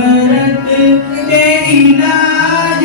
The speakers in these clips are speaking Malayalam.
अमृत तेरी लाज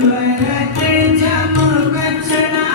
Dwarakya Jamu Kachana